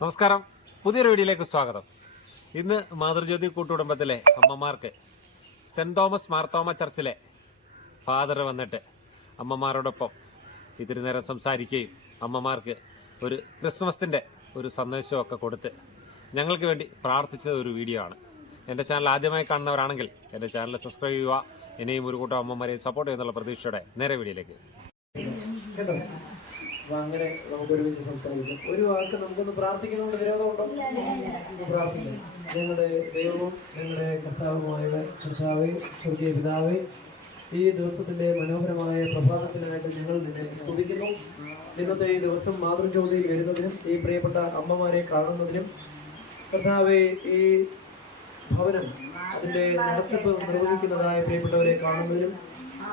നമസ്കാരം. പുതിയൊരു വീഡിയോയിലേക്ക് സ്വാഗതം. ഇന്ന് മാതൃജ്യോതി കൂട്ടുകുടുംബത്തിലെ അമ്മമാർക്ക് സെന്റ് തോമസ് മാർത്തോമ ചർച്ചിലെ ഫാദർ വന്നിട്ട് അമ്മമാരോടൊപ്പം ഇതിരി നേരം സംസാരിക്കുകയും അമ്മമാർക്ക് ഒരു ക്രിസ്മസിന്റെ ഒരു സന്ദേശമൊക്കെ കൊടുത്ത് ഞങ്ങൾക്ക് വേണ്ടി പ്രാർത്ഥിച്ചത് ഒരു വീഡിയോ ആണ്. എന്റെ ചാനൽ ആദ്യമായി കാണുന്നവരാണെങ്കിൽ എന്റെ ചാനൽ സബ്സ്ക്രൈബ് ചെയ്യുക. ഇനിയും ഒരു കൂട്ടം അമ്മമാരെയും സപ്പോർട്ട് ചെയ്യുന്നുള്ള പ്രതീക്ഷയുടെ നേരെ വീഡിയോയിലേക്ക്. അപ്പൊ അങ്ങനെ നമുക്ക് ഒരുമിച്ച് സംസാരിക്കാം. ഒരു വാക്ക് നമുക്കൊന്ന് പ്രാർത്ഥിക്കുന്നതുകൊണ്ട് വിരോധമുണ്ടോ? പ്രാർത്ഥിക്കാം. ഞങ്ങളുടെ ദൈവവും ഞങ്ങളുടെ കർത്താവുമായുള്ള കർത്താവ് സ്വർഗീയ പിതാവ് ഈ ദിവസത്തിന്റെ മനോഹരമായ പ്രഭാതത്തിനായിട്ട് ഞങ്ങൾ നിന്നെ സ്തുതിക്കുന്നു. ഇന്നത്തെ ഈ ദിവസം മാതൃജ്യോതിയിൽ വരുന്നതിനും ഈ പ്രിയപ്പെട്ട അമ്മമാരെ കാണുന്നതിനും കർത്താവെ ഈ ഭവനം അതിന്റെ നടത്തിപ്പ് നിർവഹിക്കുന്നതായ പ്രിയപ്പെട്ടവരെ കാണുന്നതിനും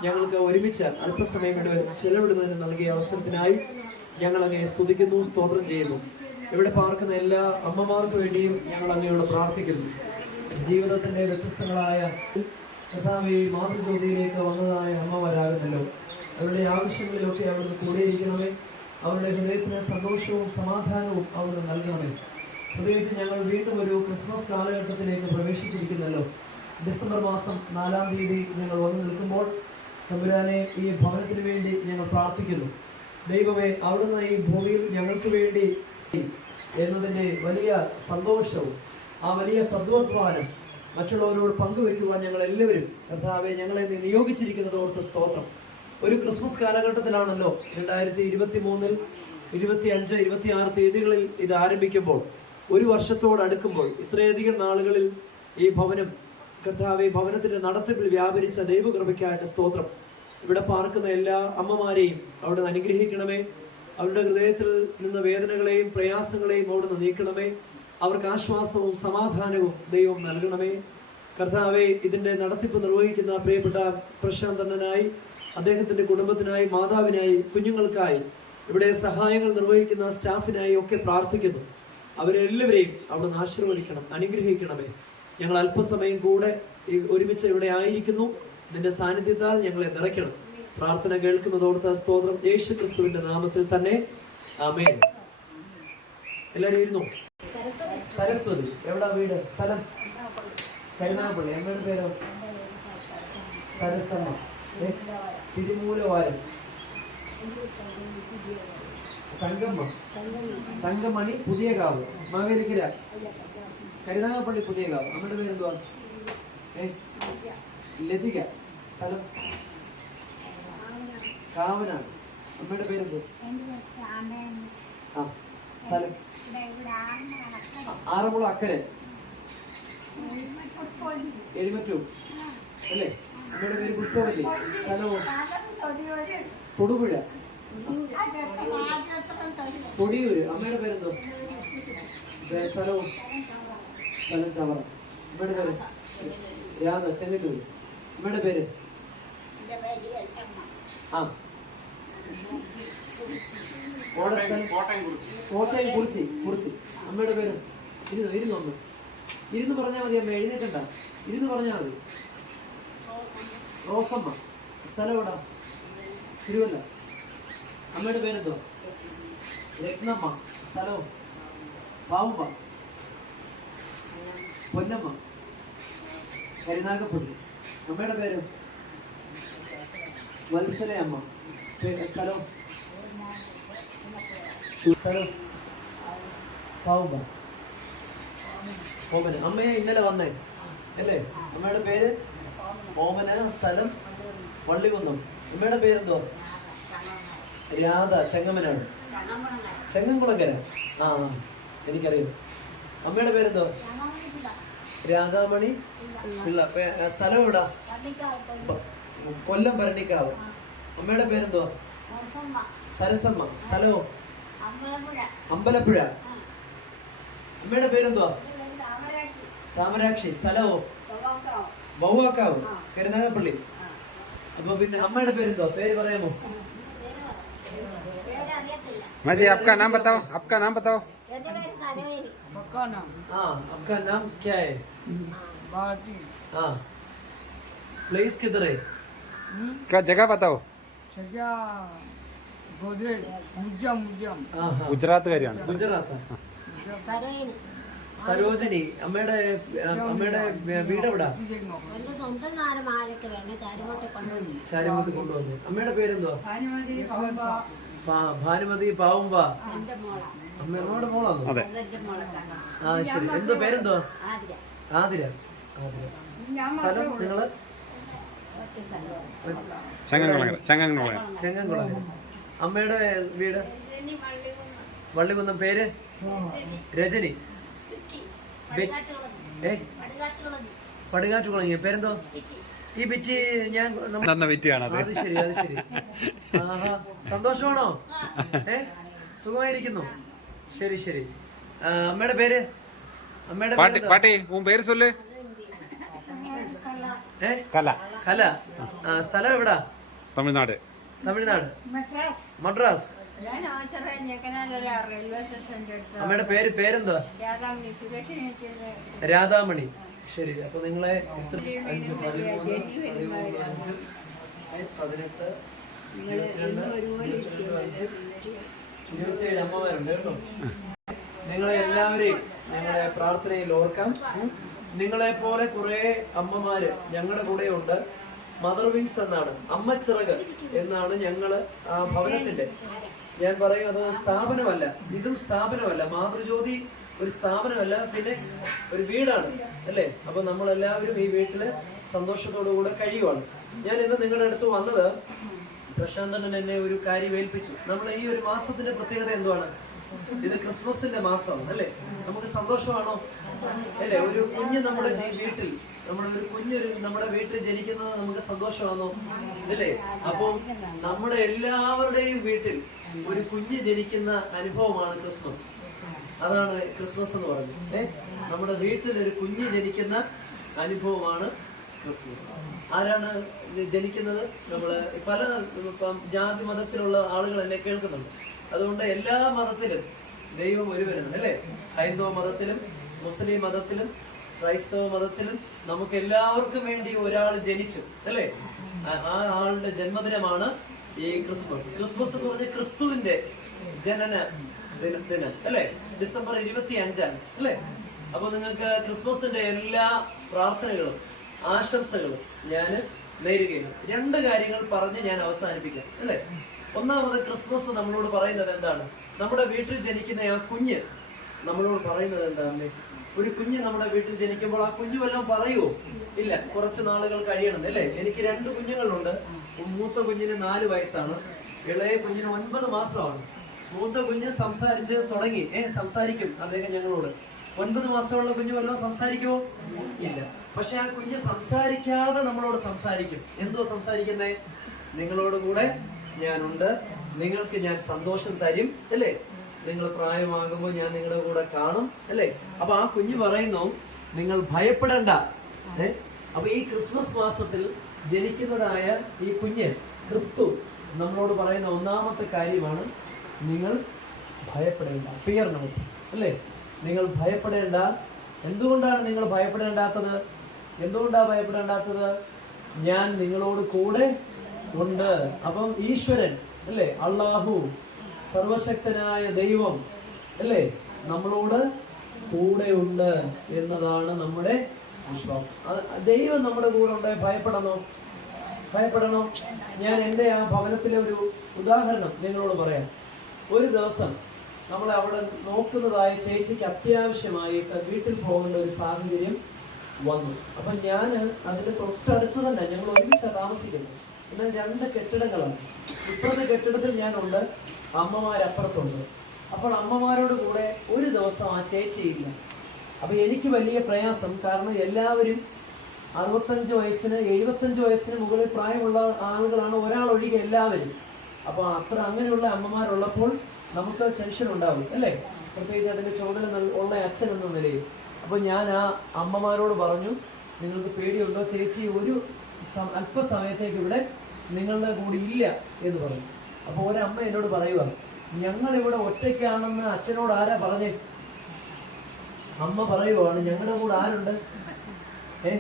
ഞങ്ങൾക്ക് ഒരുമിച്ച് അല്പസമയം ചെലവിടുന്നതിന് നൽകിയ അവസരത്തിനായി ഞങ്ങൾ അങ്ങയെ സ്തുതിക്കുന്നു സ്തോത്രം ചെയ്യുന്നു. ഇവിടെ പാർക്കുന്ന എല്ലാ അമ്മമാർക്ക് വേണ്ടിയും ഞങ്ങൾ അങ്ങയോട് പ്രാർത്ഥിക്കുന്നു. ജീവിതത്തിന്റെ വ്യത്യസ്തങ്ങളായ കഥാവി മാതൃജ്യോതിയിലേക്ക് വന്നതായ അമ്മമാരാകുന്നല്ലോ. അവരുടെ ആവശ്യങ്ങളിലൊക്കെ അവിടുന്ന് കൂടിയിരിക്കണമേ. അവരുടെ ഹൃദയത്തിന് സന്തോഷവും സമാധാനവും അവിടുന്ന് നൽകണമേ. പ്രത്യേകിച്ച് ഞങ്ങൾ വീണ്ടും ഒരു ക്രിസ്മസ് കാലഘട്ടത്തിലേക്ക് പ്രവേശിച്ചിരിക്കുന്നല്ലോ. ഡിസംബർ മാസം നാലാം തീയതി ഞങ്ങൾ വന്നു നിൽക്കുമ്പോൾ തമ്പുരാനെ ഈ ഭവനത്തിന് വേണ്ടി ഞങ്ങൾ പ്രാർത്ഥിക്കുന്നു. ദൈവമേ അവിടുന്ന് ഈ ഭൂമിയിൽ ഞങ്ങൾക്ക് വേണ്ടി എന്നതിന്റെ വലിയ സന്തോഷവും ആ വലിയ സദ്വർത്തമാനം മറ്റുള്ളവരോട് പങ്കുവെക്കുവാൻ ഞങ്ങൾ എല്ലാവരും കർത്താവെ ഞങ്ങളെ നിയോഗിച്ചിരിക്കുന്നത് ഓർത്ത് സ്തോത്രം. ഒരു ക്രിസ്മസ് കാലഘട്ടത്തിലാണല്ലോ രണ്ടായിരത്തി ഇരുപത്തി മൂന്നിൽ ഇരുപത്തി അഞ്ച് ഇരുപത്തി ആറ് തീയതികളിൽ ഇത് ആരംഭിക്കുമ്പോൾ ഒരു വർഷത്തോടടുക്കുമ്പോൾ ഇത്രയധികം നാളുകളിൽ ഈ ഭവനം കർത്താവെ ഭവനത്തിന്റെ നടത്തിപ്പിൽ വ്യാപരിച്ച ദൈവകൃപയ്ക്കായിട്ട് സ്തോത്രം. ഇവിടെ പാർക്കുന്ന എല്ലാ അമ്മമാരെയും അവിടെ അനുഗ്രഹിക്കണമേ. അവരുടെ ഹൃദയത്തിൽ നിന്ന് വേദനകളെയും പ്രയാസങ്ങളെയും അവിടുന്ന് നീക്കണമേ. അവർക്ക് ആശ്വാസവും സമാധാനവും ദൈവം നൽകണമേ. കർത്താവെ ഇതിന്റെ നടത്തിപ്പ് നിർവഹിക്കുന്ന പ്രിയപ്പെട്ട പ്രശാന്തനായി അദ്ദേഹത്തിന്റെ കുടുംബത്തിനായി മാതാവിനായി കുഞ്ഞുങ്ങൾക്കായി ഇവിടെ സഹായങ്ങൾ നിർവഹിക്കുന്ന സ്റ്റാഫിനായി ഒക്കെ പ്രാർത്ഥിക്കുന്നു. അവരെല്ലാവരെയും അവിടുന്ന് ആശീർവദിക്കണം അനുഗ്രഹിക്കണമേ. ഞങ്ങൾ അല്പസമയം കൂടെ ഒരുമിച്ച് ഇവിടെ ആയിരിക്കുന്നു. നിന്റെ സാന്നിധ്യത്താൽ ഞങ്ങളെ നിറയ്ക്കണം. പ്രാർത്ഥന കേൾക്കുന്നതോടത്ത സ്തോത്രം. യേശു ക്രിസ്തുവിന്റെ നാമത്തിൽ തന്നെ. ആമേൻ. എല്ലാവരും ഇരുന്നു? സരസ്വതി. എവിടാ വീട്? സ്ഥലം? കരുനാഗപ്പള്ളി. എങ്ങനെ പേരോ? സരസമ്മ? തിരുമൂലവാരം. തങ്കമ്മ. തങ്കമണി പുതിയ കാവ്. മാവേലിക്കര. കരുനാഗപ്പള്ളി പുതിയ കാവ് അമ്മയുടെ പേരെന്തുവാ? ഏ? ലതിക. സ്ഥലം? കാവനാണ് അമ്മയുടെ പേരെന്തോ? ആ സ്ഥലം? ആറമ്പുള അക്കരെ. എഴുമറ്റൂർ അല്ലേ? അമ്മയുടെ പേര് പുഷ്പവല്ലി. സ്ഥലവും തൊടുപുഴ. തൊടിയൂര്. അമ്മയുടെ പേരെന്തോ സ്ഥലവും സ്ഥലം ചവറ. അമ്മയുടെ പേര് രാധ ആ. കോട്ടയം കുറിച്ചി. കുറിച്ചി അമ്മയുടെ പേര്? ഇരുന്നു ഇരുന്നു അമ്മ? ഇരുന്ന് പറഞ്ഞാൽ മതി അമ്മ എഴുന്നേറ്റണ്ട ഇരുന്ന് പറഞ്ഞാൽ മതി. റോസമ്മ. സ്ഥലം എവിടാ? തിരുവല്ല. അമ്മയുടെ പേരെന്തോ രത്നമ്മ. സ്ഥലവും? പാവുമ്പ പൊന്നമ്മ. കരുനാഗപ്പള്ളി. അമ്മയുടെ പേര്? വത്സല അമ്മ പേ- സ്ഥലവും സ്ഥലം? പാവുമ്പ. ഓമന അമ്മയെ ഇന്നലെ വന്നേ. അല്ലേ? അമ്മയുടെ പേര്? ഓമന സ്ഥലം? വള്ളികുന്നം. അമ്മയുടെ പേരെന്തോ രാധ. ചെങ്ങമ്മനാണ്. ചെങ്ങൻകുളങ്കര ആ ആ, എനിക്കറിയാം. അമ്മയുടെ പേരെന്തോ രാധാമണി പിള്ള സ്ഥലം എവിടാ? കൊല്ലം ഭരണിക്കാവ്. അമ്മയുടെ പേരെന്തോ സരസമ്മ. സ്ഥലവും? അമ്പലപ്പുഴ. അമ്മയുടെ പേരെന്തോ താമരാക്ഷി. സ്ഥലവും? വൗവാക്കാവ് കരുനാഗപ്പള്ളി അപ്പൊ പിന്നെ അമ്മയുടെ പേരെന്തോ പേര് പറയാമോ? माँ जी आपका नाम बताओ आपका नाम बताओ हाँ आपका नाम क्या है हाँ प्लेस किधर है क्या जगह बताओ गोदरेज म्यूजियम म्यूजियम हाँ हाँ ഗുജറാത്തുകാരിയാണ് ഗുജറാത്ത് സരോയിന് സരോജിനി അമ്മയുടെ ആ, അമ്മയുടെ വീട് എവിടാ എന്റെ സ്വന്തം നാട് മാലക്കര എന്നെ ചാരുമോട്ടെ കൊണ്ടുവന്നു ചാരിമത്ത് കൊണ്ടുവന്നു അമ്മയുടെ പേരെന്തോ പാ- ഭാനുമതി പാവുമ്പ. അമ്മയുടെ മോളാന്നോ അതെ. എന്റെ മോളെ ചങ്ങ ആ ശരി. എന്തോ പേരെന്തോ? ആതിര. ആതിര. സ്ഥലം നിങ്ങൾ? ചങ്ങൻകുളങ്ങര അമ്മയുടെ വീട്? വള്ളികുന്നം. പേര്? രജനി. ഏ? പടുകാറ്റ് കുളങ്ങിയ പേരെന്തോ? ഈ ബിറ്റ് ഞാൻ തന്ന ബിറ്റാണത് അത്. ശരി അത് ശരി. സന്തോഷമാണോ? ഏ സുഖമായിരിക്കുന്നു. ശരി ശരി. അമ്മയുടെ പേര്? അമ്മയുടെ പാട്ടി പാട്ടി ഉൻ പേര് സൊല്ല്. കല. കല. സ്ഥലം എവിടാ? തമിഴ്നാട്. തമിഴ്നാട്. മദ്രാസ്. അമ്മയുടെ പേര് പേരെന്താ? രാധാമണി. ശരി അപ്പൊ നിങ്ങളെ എത്ര- അഞ്ച് പതിമൂന്ന് പതിമൂന്ന് അഞ്ച് ഏ, പതിനെട്ട് ഇരുപത്തിരണ്ട് ഇരുപത്തിയഞ്ച് ഇരുപത്തിയേഴ് അമ്മമാരുണ്ട് കേട്ടോ. നിങ്ങളെ എല്ലാവരെയും ഞങ്ങളെ പ്രാർത്ഥനയിൽ ഓർക്കാം. നിങ്ങളെ പോലെ കുറെ അമ്മമാര് ഞങ്ങളുടെ കൂടെ ഉണ്ട് മദർ വിങ്സ് എന്നാണ് അമ്മ ചിറക് എന്നാണ് ഞങ്ങൾ ആ ഭവനത്തിന്റെ. ഞാൻ പറയും അത് സ്ഥാപനമല്ല ഇതും സ്ഥാപനമല്ല മാതൃജ്യോതി ഒരു സ്ഥാപനമല്ല പിന്നെ ഒരു വീടാണ് അല്ലേ? അപ്പൊ നമ്മൾ എല്ലാവരും ഈ വീട്ടിൽ സന്തോഷത്തോടു കൂടെ കഴിയുവാണ്. ഞാൻ ഇന്ന് നിങ്ങളുടെ അടുത്ത് വന്നത് പ്രശാന്തൻ എന്നെ ഒരു കാര്യം ഏൽപ്പിച്ചു. നമ്മൾ ഈ ഒരു മാസത്തിന്റെ പ്രത്യേകത എന്തുവാണ്? ഇത് ക്രിസ്മസിന്റെ മാസമാണ് അല്ലേ? നമുക്ക് സന്തോഷമാണോ? അല്ലേ ഒരു കുഞ്ഞ് നമ്മുടെ വീട്ടിൽ നമ്മുടെ ഒരു കുഞ്ഞൊരു നമ്മുടെ വീട്ടിൽ ജനിക്കുന്നത് നമുക്ക് സന്തോഷമാണോ? അല്ലേ? അപ്പം നമ്മുടെ എല്ലാവരുടെയും വീട്ടിൽ ഒരു കുഞ്ഞ് ജനിക്കുന്ന അനുഭവമാണ് ക്രിസ്മസ്. അതാണ് ക്രിസ്മസ് എന്ന് പറയുന്നത്. നമ്മുടെ വീട്ടിൽ ഒരു കുഞ്ഞ് ജനിക്കുന്ന അനുഭവമാണ് ക്രിസ്മസ്. ആരാണ് ജനിക്കുന്നത്? നമ്മൾ പല ഇപ്പം ജാതി മതത്തിലുള്ള ആളുകൾ എന്നെ കേൾക്കുന്നുണ്ട്. അതുകൊണ്ട് എല്ലാ മതത്തിലും ദൈവം ഒരുവനാണ് അല്ലേ? ഹൈന്ദവ മതത്തിലും മുസ്ലിം മതത്തിലും ക്രൈസ്തവ മതത്തിൽ നമുക്ക് എല്ലാവർക്കും വേണ്ടി ഒരാൾ ജനിച്ചു അല്ലേ? ആ- ആളുടെ ജന്മദിനമാണ് ഈ ക്രിസ്മസ്. ക്രിസ്മസ് എന്ന് പറഞ്ഞ ക്രിസ്തുവിന്റെ ജനന ദിന ദിനം അല്ലേ? ഡിസംബർ ഇരുപത്തി അഞ്ചാണ് അല്ലേ? അപ്പൊ നിങ്ങൾക്ക് ക്രിസ്മസിന്റെ എല്ലാ പ്രാർത്ഥനകളും ആശംസകളും ഞാൻ നേരുകയാണ്. രണ്ട് കാര്യങ്ങൾ പറഞ്ഞ് ഞാൻ അവസാനിപ്പിക്കാം അല്ലേ? ഒന്നാമത് ക്രിസ്മസ് നമ്മളോട് പറയുന്നത് എന്താണ്? നമ്മുടെ വീട്ടിൽ ജനിക്കുന്ന ആ കുഞ്ഞ് നമ്മളോട് പറയുന്നത് എന്താണ്? ഒരു കുഞ്ഞ് നമ്മുടെ വീട്ടിൽ ജനിക്കുമ്പോൾ ആ കുഞ്ഞു വല്ലതും പറയുമോ ഇല്ല കുറച്ച് നാളുകൾ കഴിയണം അല്ലേ? എനിക്ക് രണ്ട് കുഞ്ഞുങ്ങളുണ്ട്. മൂത്ത കുഞ്ഞിന് നാല് വയസ്സാണ്. ഇളയ കുഞ്ഞിന് ഒൻപത് മാസമാണ്. മൂത്ത കുഞ്ഞ് സംസാരിച്ച് തുടങ്ങി. ഏ സംസാരിക്കും അദ്ദേഹം ഞങ്ങളോട്. ഒൻപത് മാസമുള്ള കുഞ്ഞു വല്ലതും സംസാരിക്കുമോ ഇല്ല. പക്ഷെ ആ കുഞ്ഞ് സംസാരിക്കാതെ നമ്മളോട് സംസാരിക്കും. എന്തോ സംസാരിക്കുന്നേ? നിങ്ങളോട് കൂടെ ഞാനുണ്ട്. നിങ്ങൾക്ക് ഞാൻ സന്തോഷം തരും അല്ലേ? നിങ്ങൾ പ്രായമാകുമ്പോൾ ഞാൻ നിങ്ങളുടെ കൂടെ കാണും അല്ലേ? അപ്പൊ ആ കുഞ്ഞ് പറയുന്നു നിങ്ങൾ ഭയപ്പെടണ്ട. ഏ? അപ്പൊ ഈ ക്രിസ്മസ് മാസത്തിൽ ജനിക്കുന്നതായ ഈ കുഞ്ഞ് ക്രിസ്തു നമ്മളോട് പറയുന്ന ഒന്നാമത്തെ കാര്യമാണ് നിങ്ങൾ ഭയപ്പെടേണ്ട ഫിയർ നോട്ട് അല്ലേ? നിങ്ങൾ ഭയപ്പെടേണ്ട. എന്തുകൊണ്ടാണ് നിങ്ങൾ ഭയപ്പെടേണ്ടാത്തത്? എന്തുകൊണ്ടാണ് ഭയപ്പെടേണ്ടാത്തത്? ഞാൻ നിങ്ങളോട് കൂടെ ഉണ്ട്. അപ്പം ഈശ്വരൻ അല്ലേ? അള്ളാഹു സർവശക്തനായ ദൈവം അല്ലേ? നമ്മളോട് കൂടെ ഉണ്ട് എന്നതാണ് നമ്മുടെ വിശ്വാസം. ദൈവം നമ്മുടെ കൂടെ ഉണ്ട്. ഭയപ്പെടണോ? ഭയപ്പെടണോ. ഞാൻ എന്റെ ആ ഭവനത്തിലെ ഒരു ഉദാഹരണം നിങ്ങളോട് പറയാം. ഒരു ദിവസം നമ്മൾ അവിടെ നോക്കുന്നതായ ചേച്ചിക്ക് അത്യാവശ്യമായിട്ട് വീട്ടിൽ പോകേണ്ട ഒരു സാഹചര്യം വന്നു. അപ്പൊ ഞാൻ അതിന് തൊട്ടടുത്ത് തന്നെ ഞങ്ങൾ ഒരുമിച്ച് താമസിക്കുന്നത്. എന്നാൽ രണ്ട് കെട്ടിടങ്ങളാണ്. ഇപ്പോഴത്തെ കെട്ടിടത്തിൽ ഞാനുണ്ട്. അമ്മമാരപ്പുറത്തുണ്ട്. അപ്പോൾ അമ്മമാരോട് കൂടെ ഒരു ദിവസം ആ ചേച്ചിയില്ല അപ്പൊ എനിക്ക് വലിയ പ്രയാസം. കാരണം എല്ലാവരും അറുപത്തഞ്ച് വയസ്സിന് എഴുപത്തഞ്ച് വയസ്സിന് മുകളിൽ പ്രായമുള്ള ആളുകളാണ് ഒരാൾ ഒഴികെ എല്ലാവരും. അപ്പോൾ അത്ര അങ്ങനെയുള്ള അമ്മമാരുള്ളപ്പോൾ നമുക്ക് ടെൻഷൻ ഉണ്ടാവും അല്ലേ? പ്രത്യേകിച്ച് അതിന്റെ ചുമതല ഉള്ള അച്ഛൻ എന്ന നിലയിൽ. അപ്പോൾ ഞാൻ ആ അമ്മമാരോട് പറഞ്ഞു നിങ്ങൾക്ക് പേടിയുണ്ടോ? ചേച്ചി ഒരു അല്പസമയത്തേക്ക് ഇവിടെ നിങ്ങളുടെ കൂടി ഇല്ല എന്ന് പറഞ്ഞു. അപ്പോൾ ഒരമ്മ എന്നോട് പറയുക ഞങ്ങൾ ഇവിടെ ഒറ്റയ്ക്കാണെന്ന് അച്ഛനോട് ആരാ പറഞ്ഞേ? അമ്മ പറയുവാണ് ഞങ്ങളുടെ കൂടെ ആരുണ്ട്? ഏ?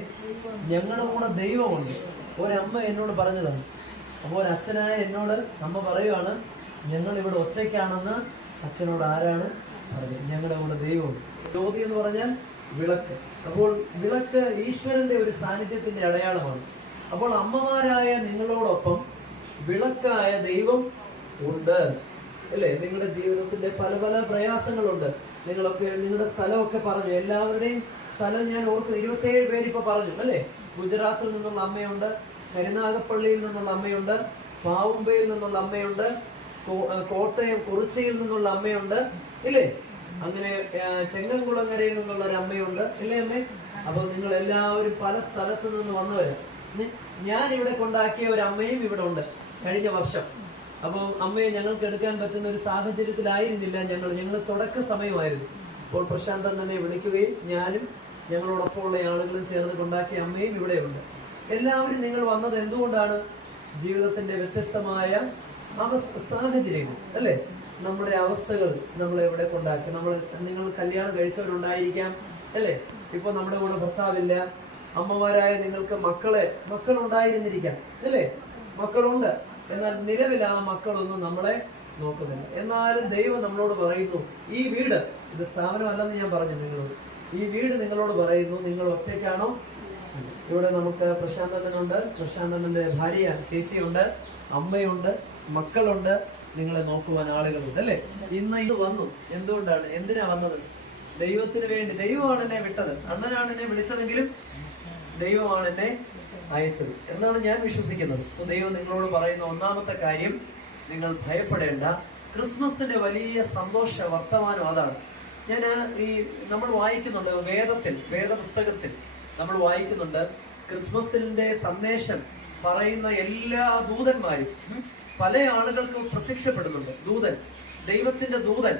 ഞങ്ങളുടെ കൂടെ ദൈവമുണ്ട്. ഒരമ്മ എന്നോട് പറഞ്ഞതാണ്. അപ്പോൾ ഒരച്ഛനായ എന്നോട് അമ്മ പറയുവാണ് ഞങ്ങൾ ഇവിടെ ഒറ്റയ്ക്കാണെന്ന് അച്ഛനോട് ആരാണ് പറഞ്ഞത് ഞങ്ങളുടെ കൂടെ ദൈവമുണ്ട്. ജ്യോതി എന്ന് പറഞ്ഞാൽ വിളക്ക്. അപ്പോൾ വിളക്ക് ഈശ്വരന്റെ ഒരു സാന്നിധ്യത്തിന്റെ അടയാളമാണ്. അപ്പോൾ അമ്മമാരായ നിങ്ങളോടൊപ്പം വിളക്കായ ദൈവം ഉണ്ട്. അല്ലേ? നിങ്ങളുടെ ജീവിതത്തിന്റെ പല പല പ്രയാസങ്ങളുണ്ട്. നിങ്ങളൊക്കെ നിങ്ങളുടെ സ്ഥലമൊക്കെ പറഞ്ഞു. എല്ലാവരുടെയും സ്ഥലം ഞാൻ ഓർക്കുന്നു ഇരുപത്തേഴ് പേര് ഇപ്പൊ പറഞ്ഞു. അല്ലേ? ഗുജറാത്തിൽ നിന്നുള്ള അമ്മയുണ്ട് കരുനാഗപ്പള്ളിയിൽ നിന്നുള്ള അമ്മയുണ്ട് പാവുമ്പയിൽ നിന്നുള്ള അമ്മയുണ്ട് കോട്ടയം കുറിച്ചിയിൽ നിന്നുള്ള അമ്മയുണ്ട്. ഇല്ലേ? അങ്ങനെ ചെങ്ങൻകുളങ്ങരയിൽ നിന്നുള്ള ഒരു അമ്മയുണ്ട്. ഇല്ലേ അമ്മേ? അപ്പൊ നിങ്ങൾ എല്ലാവരും പല സ്ഥലത്തു നിന്ന് വന്നവരാ. ഉം. ഞാൻ ഇവിടെ കൊണ്ടാക്കിയ ഒരു അമ്മയും ഇവിടെ ഉണ്ട്. കഴിഞ്ഞ വർഷം. അപ്പോൾ അമ്മയെ ഞങ്ങൾക്ക് എടുക്കാൻ പറ്റുന്ന ഒരു സാഹചര്യത്തിലായിരുന്നില്ല ഞങ്ങൾ. ഞങ്ങൾ തുടക്ക സമയമായിരുന്നു. അപ്പോൾ പ്രശാന്തൻ തന്നെ വിളിക്കുകയും ഞാനും ഞങ്ങളോടൊപ്പം ഉള്ള ആളുകളും ചേർന്ന് കൊണ്ടാക്കിയ അമ്മയും ഇവിടെയുണ്ട്. എല്ലാവരും നിങ്ങൾ വന്നത് എന്തുകൊണ്ടാണ്? ജീവിതത്തിന്റെ വ്യത്യസ്തമായ അവസ്ഥ സാഹചര്യങ്ങൾ അല്ലേ? നമ്മുടെ അവസ്ഥകൾ നമ്മൾ എവിടെ കൊണ്ടാക്കി? നമ്മൾ നിങ്ങൾ കല്യാണം കഴിച്ചവരുണ്ടായിരിക്കാം അല്ലേ? ഇപ്പൊ നമ്മുടെ കൂടെ ഭർത്താവില്ല. അമ്മമാരായ നിങ്ങൾക്ക് മക്കളെ മക്കളുണ്ടായിരുന്നിരിക്കാം അല്ലേ? മക്കളുണ്ട്. എന്നാൽ നിലവിൽ ആ മക്കളൊന്നും നമ്മളെ നോക്കുന്നില്ല. എന്നാലും ദൈവം നമ്മളോട് പറയുന്നു ഈ വീട് ഇത് സ്ഥാപനമല്ലെന്ന് ഞാൻ പറഞ്ഞു നിങ്ങളോട്. ഈ വീട് നിങ്ങളോട് പറയുന്നു നിങ്ങൾ ഒറ്റയ്ക്കാണോ? ഇവിടെ നമുക്ക് പ്രശാന്തനുണ്ട് പ്രശാന്തനന്റെ ഭാര്യ ചേച്ചിയുണ്ട് അമ്മയുണ്ട് മക്കളുണ്ട്. നിങ്ങളെ നോക്കുവാൻ ആളുകളുണ്ട് അല്ലേ? ഇന്ന് ഇത് വന്നു. എന്തുകൊണ്ടാണ്? എന്തിനാ വന്നത്? ദൈവത്തിന് വേണ്ടി ദൈവമാണ് എന്നെ വിട്ടത്. അണ്ണനാണ് എന്നെ വിളിച്ചതെങ്കിലും ദൈവമാണ് എന്നെ അയച്ചത്. എന്നാണ് ഞാൻ വിശ്വസിക്കുന്നത്. അപ്പോൾ ദൈവം നിങ്ങളോട് പറയുന്ന ഒന്നാമത്തെ കാര്യം നിങ്ങൾ ഭയപ്പെടേണ്ട. ക്രിസ്മസിന്റെ വലിയ സന്തോഷ വർത്തമാനം അതാണ്. ഞാൻ ഈ നമ്മൾ വായിക്കുന്നുണ്ട് വേദത്തിൽ വേദപുസ്തകത്തിൽ നമ്മൾ വായിക്കുന്നുണ്ട് ക്രിസ്മസിന്റെ സന്ദേശം പറയുന്ന എല്ലാ ദൂതന്മാരും പല ആളുകൾക്ക് പ്രത്യക്ഷപ്പെടുന്നുണ്ട്. ദൂതൻ ദൈവത്തിന്റെ ദൂതൻ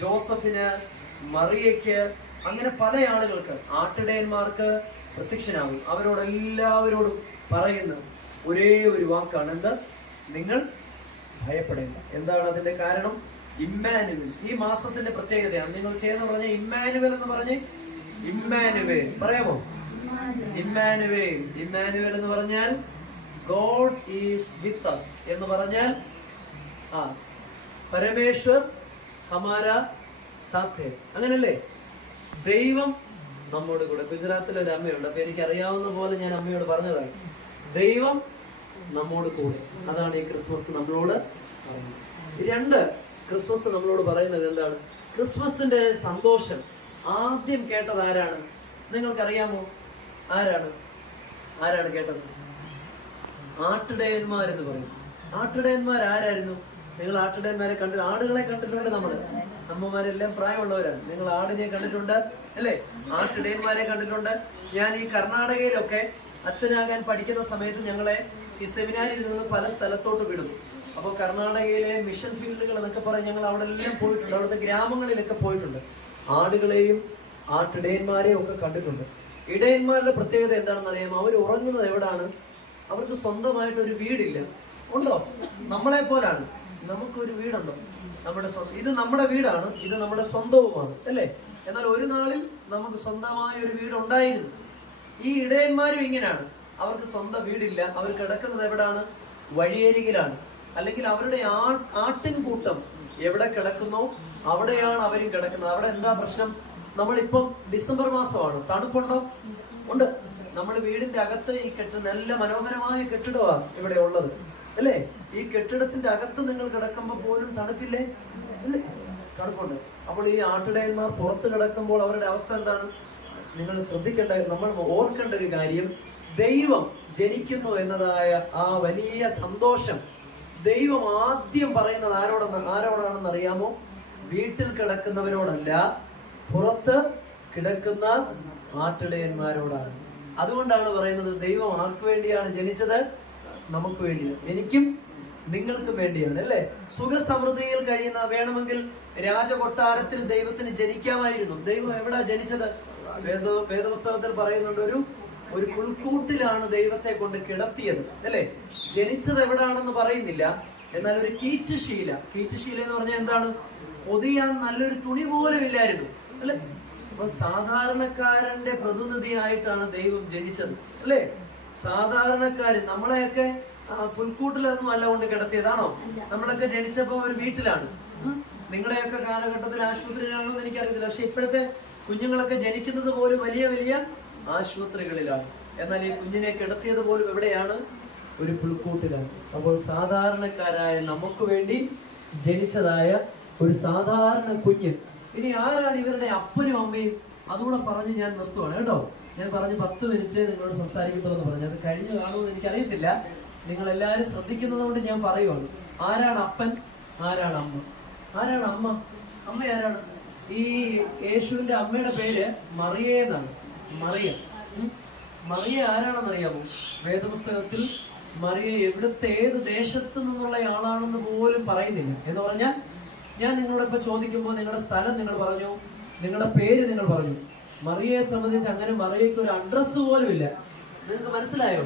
ജോസഫിന് മറിയയ്ക്ക് അങ്ങനെ പല ആളുകൾക്ക് ആട്ടിടയന്മാർക്ക് പ്രത്യക്ഷനാകും. അവരോടെല്ലാവരോടും പറയുന്ന ഒരേ ഒരു വാക്കാണ്. എന്താ? നിങ്ങൾ ഭയപ്പെടേണ്ട. എന്താണ് അതിന്റെ കാരണം? ഇമ്മാനുവൽ. ഈ മാസത്തിന്റെ പ്രത്യേകതയാണ്. നിങ്ങൾ ചെയ്യുന്ന പറഞ്ഞ ഇമ്മാനുവൽ എന്ന് പറഞ്ഞ് ഇമ്മാനുവേൽ. പറയാമോ? ഇമ്മാനുവേൽ. ഇമ്മാനുവൽ എന്ന് പറഞ്ഞാൽ ഗോഡ് ഈസ് വിത്ത് അസ് എന്ന് പറഞ്ഞാൽ ആ പരമേശ്വർ ഹമാര സാധ്യ അങ്ങനല്ലേ? ദൈവം നമ്മോട് കൂടെ. ഗുജറാത്തിൽ ഒരു അമ്മയുണ്ട്. അപ്പൊ എനിക്ക് അറിയാവുന്ന പോലെ ഞാൻ അമ്മയോട് പറഞ്ഞതാണ് ദൈവം നമ്മോട് കൂടെ. അതാണ് ഈ ക്രിസ്മസ് നമ്മളോട് രണ്ട് ക്രിസ്മസ് നമ്മളോട് പറയുന്നത് എന്താണ്? ക്രിസ്മസിന്റെ സന്തോഷം. ആദ്യം കേട്ടത് ആരാണ്? നിങ്ങൾക്കറിയാമോ? ആരാണ്? ആരാണ് കേട്ടത്? ആട്ടിടയന്മാരെന്ന് പറയും. ആട്ടിടയന്മാർ ആരായിരുന്നു നിങ്ങൾ ആട്ടിടയന്മാരെ കണ്ടു ആടുകളെ കണ്ടിട്ടുണ്ട് നമ്മൾ. അമ്മമാരെല്ലാം പ്രായമുള്ളവരാണ്. നിങ്ങൾ ആടിനെ കണ്ടിട്ടുണ്ട് അല്ലേ? ആട്ടിടയന്മാരെ കണ്ടിട്ടുണ്ട്. ഞാൻ ഈ കർണാടകയിലൊക്കെ അച്ഛനാകാൻ പഠിക്കുന്ന സമയത്ത് ഞങ്ങളെ ഈ സെമിനാരിൽ നിന്ന് പല സ്ഥലത്തോട്ട് വിടും. അപ്പോൾ കർണാടകയിലെ മിഷൻ ഫീൽഡുകൾ എന്നൊക്കെ പറഞ്ഞ് ഞങ്ങൾ അവിടെ എല്ലാം പോയിട്ടുണ്ട്. അവിടുത്തെ ഗ്രാമങ്ങളിലൊക്കെ പോയിട്ടുണ്ട്. ആടുകളെയും ആട്ടിടയന്മാരെയും ഒക്കെ കണ്ടിട്ടുണ്ട്. ഇടയന്മാരുടെ പ്രത്യേകത എന്താണെന്ന് അറിയാം അവർ ഉറങ്ങുന്നത് എവിടാണ്? അവർക്ക് സ്വന്തമായിട്ട് ഒരു വീടില്ല. ഉണ്ടോ? നമ്മളെ പോലാണ് നമുക്കൊരു വീടുണ്ടോ? നമ്മുടെ ഇത് നമ്മുടെ വീടാണ് ഇത് നമ്മുടെ സ്വന്തവുമാണ് അല്ലേ? എന്നാൽ ഒരു നാളിൽ നമുക്ക് സ്വന്തമായ ഒരു വീട് ഉണ്ടായിരുന്നു ഈ ഇടയന്മാരും ഇങ്ങനെയാണ്. അവർക്ക് സ്വന്തം വീടില്ല അവർ കിടക്കുന്നത് എവിടാണ്? വഴിയരികിലാണ്. അല്ലെങ്കിൽ അവരുടെ ആ- ആട്ടിൻകൂട്ടം എവിടെ കിടക്കുന്നോ? അവിടെയാണ് അവരും കിടക്കുന്നത്. അവിടെ എന്താ പ്രശ്നം? നമ്മളിപ്പം ഡിസംബർ മാസമാണ്. തണുപ്പുണ്ടോ? ഉണ്ട്. നമ്മുടെ വീടിന്റെ അകത്ത് ഈ കെട്ട് നല്ല മനോഹരമായ കെട്ടിടമാണ് ഇവിടെ ഉള്ളത്. അല്ലേ? ഈ കെട്ടിടത്തിന്റെ അകത്ത് നിങ്ങൾ കിടക്കുമ്പോൾ പോലും തണുപ്പില്ലേ? അല്ലേ തണുപ്പുണ്ട്. അപ്പോൾ ഈ ആട്ടിടയന്മാർ പുറത്ത് കിടക്കുമ്പോൾ അവരുടെ അവസ്ഥ എന്താണ്? നിങ്ങൾ ശ്രദ്ധിക്കേണ്ട നമ്മൾ ഓർക്കേണ്ട ഒരു കാര്യം ദൈവം ജനിക്കുന്നു എന്നതായ ആ വലിയ സന്തോഷം. ദൈവം ആദ്യം പറയുന്നത് ആരോടെന്ന് ആരോടാണെന്ന് അറിയാമോ? വീട്ടിൽ കിടക്കുന്നവരോടല്ല പുറത്ത് കിടക്കുന്ന ആട്ടിടയന്മാരോടാണ്. അതുകൊണ്ടാണ് പറയുന്നത് ദൈവം ആർക്ക് വേണ്ടിയാണ് ജനിച്ചത്? നമുക്ക് വേണ്ടിയാണ്. എനിക്കും നിങ്ങൾക്കും വേണ്ടിയാണ് അല്ലേ? സുഖസമൃദ്ധിയിൽ കഴിയുന്ന വേണമെങ്കിൽ രാജകൊട്ടാരത്തിൽ ദൈവത്തിന് ജനിക്കാമായിരുന്നു. ദൈവം എവിടാ ജനിച്ചത്? വേദ വേദപുസ്തകത്തിൽ പറയുന്നുണ്ട് ഒരു ഒരു പുൽക്കൂട്ടിലാണ് ദൈവത്തെ കൊണ്ട് കിടത്തിയത് അല്ലേ? ജനിച്ചത് എവിടാണെന്ന് പറയുന്നില്ല. എന്നാൽ ഒരു കീറ്റുശീല കീറ്റുശീല എന്ന് പറഞ്ഞാൽ എന്താണ്? പൊതിയാൻ നല്ലൊരു തുണി പോലും ഇല്ലായിരുന്നു അല്ലെ? അപ്പൊ സാധാരണക്കാരന്റെ പ്രതിനിധിയായിട്ടാണ് ദൈവം ജനിച്ചത് അല്ലേ? സാധാരണക്കാര് നമ്മളെയൊക്കെ പുൽക്കൂട്ടിലൊന്നും അല്ല കൊണ്ട് കിടത്തിയതാണോ? നമ്മളൊക്കെ ജനിച്ചപ്പോ ഒരു വീട്ടിലാണ്. നിങ്ങളെയൊക്കെ നിങ്ങളുടെയൊക്കെ കാലഘട്ടത്തിൽ ആശുപത്രിയിലാണോ എന്ന് എനിക്കറിയത്തില്ല. പക്ഷെ ഇപ്പോഴത്തെ കുഞ്ഞുങ്ങളൊക്കെ ജനിക്കുന്നത് പോലും വലിയ വലിയ ആശുപത്രികളിലാണ്. എന്നാൽ ഈ കുഞ്ഞിനെ കിടത്തിയത് പോലും എവിടെയാണ്? ഒരു പുൽക്കൂട്ടിലാണ്. അപ്പോൾ സാധാരണക്കാരായ നമുക്ക് വേണ്ടി ജനിച്ചതായ ഒരു സാധാരണ കുഞ്ഞ്. ഇനി ആരാണ് ഇവരുടെ അപ്പനും അമ്മയും? അതുകൂടെ പറഞ്ഞ് ഞാൻ നിർത്തുവാണ്. കേട്ടോ? ഞാൻ പറഞ്ഞു പത്ത് മിനിറ്റ് നിങ്ങളോട് സംസാരിക്കത്തുള്ളൂ എന്ന് പറഞ്ഞു. അത് കഴിഞ്ഞു കാണുമെന്ന് എനിക്കറിയത്തില്ല. നിങ്ങൾ എല്ലാവരും ശ്രദ്ധിക്കുന്നത് കൊണ്ട് ഞാൻ പറയുവാണ്. ആരാണ് അപ്പൻ? ആരാണ് അമ്മ? ആരാണ് അമ്മ? അമ്മ ആരാണ്? ഈ യേശുവിന്റെ അമ്മയുടെ പേര് മറിയ എന്നാണ്. മറിയ. മറിയ ആരാണെന്നറിയാമോ? വേദപുസ്തകത്തിൽ മറിയ എവിടുത്തെ ഏത് ദേശത്ത് നിന്നുള്ള ആളാണെന്ന് പോലും പറയുന്നില്ല. എന്ന് പറഞ്ഞാൽ ഞാൻ നിങ്ങളോട് ഇപ്പൊ ചോദിക്കുമ്പോൾ നിങ്ങളുടെ സ്ഥലം നിങ്ങൾ പറഞ്ഞു നിങ്ങളുടെ പേര് നിങ്ങൾ പറഞ്ഞു. മറിയയെ സംബന്ധിച്ച് അങ്ങനെ മറിയയ്ക്ക് ഒരു അഡ്രസ്സ് പോലും ഇല്ല. നിങ്ങൾക്ക് മനസ്സിലായോ?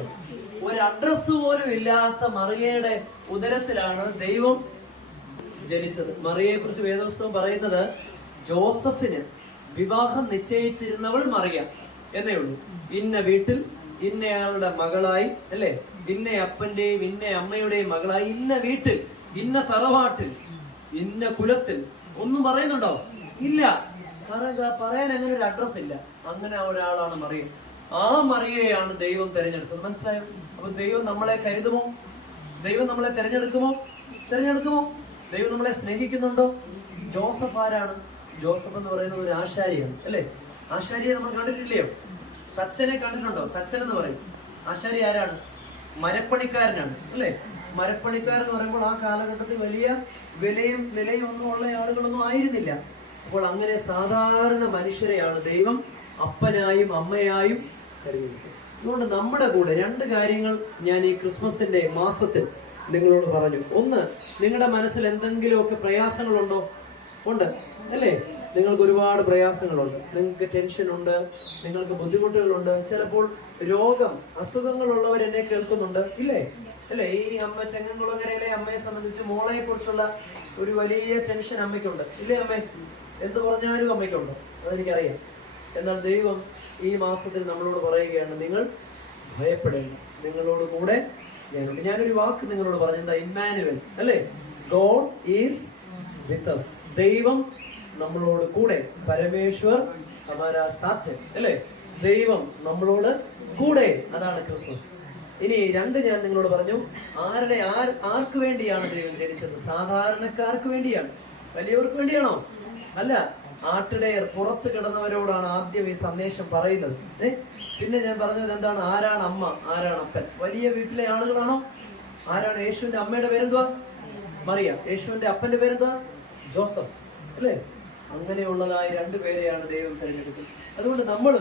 ഒരു അഡ്രസ്സ് പോലും ഇല്ലാത്ത മറിയയുടെ ഉദരത്തിലാണ് ദൈവം ജനിച്ചത്. മറിയയെ കുറിച്ച് വേദപുസ്തകം പറയുന്നത് ജോസഫിന് വിവാഹം നിശ്ചയിച്ചിരുന്നവൾ മറിയ എന്നേ ഉള്ളൂ. ഇന്ന വീട്ടിൽ ഇന്നയാളുടെ മകളായി അല്ലേ? ഇന്ന അപ്പന്റെയും ഇന്ന അമ്മയുടെയും മകളായി ഇന്ന വീട്ടിൽ ഇന്ന തറവാട്ടിൽ ഇന്ന കുലത്തിൽ ഒന്നും പറയുന്നുണ്ടോ? ഇല്ല. കാരണം പറയാൻ അങ്ങനെ ഒരു അഡ്രസ് ഇല്ല. അങ്ങനെ ഒരാളാണ് മറിയ. ആ മറിയയാണ് ദൈവം തിരഞ്ഞെടുത്തത്. മനസ്സിലായോ? അപ്പൊ ദൈവം നമ്മളെ കരുതുമോ? ദൈവം നമ്മളെ തിരഞ്ഞെടുക്കുമോ? തിരഞ്ഞെടുക്കുമോ? ദൈവം നമ്മളെ സ്നേഹിക്കുന്നുണ്ടോ? ജോസഫ് ആരാണ്? ജോസഫ് എന്ന് പറയുന്നത് ഒരു ആശാരിയാണ് അല്ലേ? ആശാരിയെ നമ്മൾ കണ്ടിട്ടില്ലയോ? തച്ചനെ കണ്ടിട്ടുണ്ടോ? തച്ചൻ എന്ന് പറയും. ആശാരി ആരാണ്? മരപ്പണിക്കാരനാണ് അല്ലേ? മരപ്പണിക്കാരൻ എന്ന് പറയുമ്പോൾ ആ കാലഘട്ടത്തിൽ വലിയ വിലയും നിലയും ഒന്നും ഉള്ള ആളുകളൊന്നും ആയിരുന്നില്ല. അപ്പോൾ അങ്ങനെ സാധാരണ മനുഷ്യരെയാണ് ദൈവം അപ്പനായും അമ്മയായും കരുതിയിരിക്കുന്നത് അതുകൊണ്ട് നമ്മുടെ കൂടെ രണ്ട് കാര്യങ്ങൾ ഞാൻ ഈ ക്രിസ്മസിന്റെ മാസത്തിൽ നിങ്ങളോട് പറഞ്ഞു. ഒന്ന് നിങ്ങളുടെ മനസ്സിൽ എന്തെങ്കിലുമൊക്കെ പ്രയാസങ്ങളുണ്ടോ? ഉണ്ട് അല്ലേ? നിങ്ങൾക്ക് ഒരുപാട് പ്രയാസങ്ങളുണ്ട്. നിങ്ങൾക്ക് ടെൻഷൻ ഉണ്ട് നിങ്ങൾക്ക് ബുദ്ധിമുട്ടുകളുണ്ട്. ചിലപ്പോൾ രോഗം അസുഖങ്ങളുള്ളവർ എന്നെ കേൾക്കുന്നുണ്ട്. ഇല്ലേ? അല്ലേ? ഈ അമ്മ ചെങ്ങൻകുളങ്ങരയിലെ അമ്മയെ സംബന്ധിച്ച് മോളെ കുറിച്ചുള്ള ഒരു വലിയ ടെൻഷൻ അമ്മയ്ക്കുണ്ട്. ഇല്ലേ അമ്മേ? എന്ത് പറഞ്ഞാലും അമ്മയ്ക്കുണ്ടോ. അതെനിക്കറിയാം. എന്നാൽ ദൈവം ഈ മാസത്തിൽ നമ്മളോട് പറയുകയാണ് നിങ്ങൾ ഭയപ്പെടേണ്ട. നിങ്ങളോട് കൂടെ ഞാനുണ്ട്. ഞാനൊരു വാക്ക് നിങ്ങളോട് പറഞ്ഞു ഇമ്മാനുവൽ. അല്ലേ? God is with us. ദൈവം നമ്മളോട് കൂടെ. പരമേശ്വർ അമാരാ സാധ്യ അല്ലേ? ദൈവം നമ്മളോട് കൂടെ. അതാണ് ക്രിസ്മസ്. ഇനി രണ്ട് ഞാൻ നിങ്ങളോട് പറഞ്ഞു. ആരുടെ ആർ ആർക്ക് വേണ്ടിയാണ് ദൈവം ജനിച്ചത്? സാധാരണക്കാർക്ക് വേണ്ടിയാണ്. വലിയവർക്ക് വേണ്ടിയാണോ? അല്ല ആട്ടിടയർ പുറത്ത് കിടന്നവരോടാണ് ആദ്യം ഈ സന്ദേശം പറയുന്നത്. പിന്നെ ഞാൻ പറഞ്ഞത് എന്താണ്? ആരാണ് അമ്മ? ആരാണ് അപ്പൻ? വലിയ വീട്ടിലെ ആളുകളാണോ? ആരാണ് യേശുവിന്റെ അമ്മയുടെ പേരെന്തുവാ? മറിയ. യേശുവിന്റെ അപ്പന്റെ പേരെന്താ ജോസഫ്. അല്ലേ? അങ്ങനെയുള്ളതായ രണ്ടു പേരെയാണ് ദൈവം തിരഞ്ഞെടുക്കുന്നത് അതുകൊണ്ട് നമ്മൾ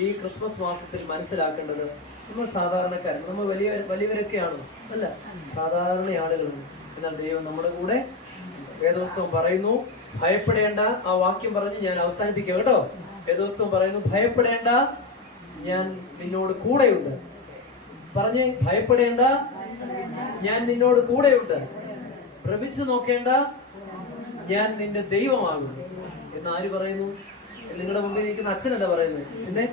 ഈ ക്രിസ്മസ് മാസത്തിൽ മനസ്സിലാക്കേണ്ടത് നമ്മൾ സാധാരണക്കാരൻ നമ്മൾ വലിയ വലിയവരൊക്കെയാണ്. അല്ല സാധാരണ ആളുകളാണ്. എന്നാൽ ദൈവം നമ്മുടെ കൂടെ വേദോസ്തവം പറയുന്നു. ഭയപ്പെടേണ്ട. ആ വാക്യം പറഞ്ഞ് ഞാൻ അവസാനിപ്പിക്കാം കേട്ടോ. വേദോസ്തവം പറയുന്നു ഭയപ്പെടേണ്ട ഞാൻ നിന്നോട് കൂടെയുണ്ട്. പറഞ്ഞ് ഭയപ്പെടേണ്ട ഞാൻ നിന്നോട് കൂടെയുണ്ട്. ഭ്രമിച്ചു നോക്കേണ്ട ഞാൻ നിന്റെ ദൈവമാകും എന്ന് ആര് പറയുന്നു? നിങ്ങളുടെ മുമ്പിൽ നിൽക്കുന്ന അച്ഛനല്ല പറയുന്നത്. പിന്നെ?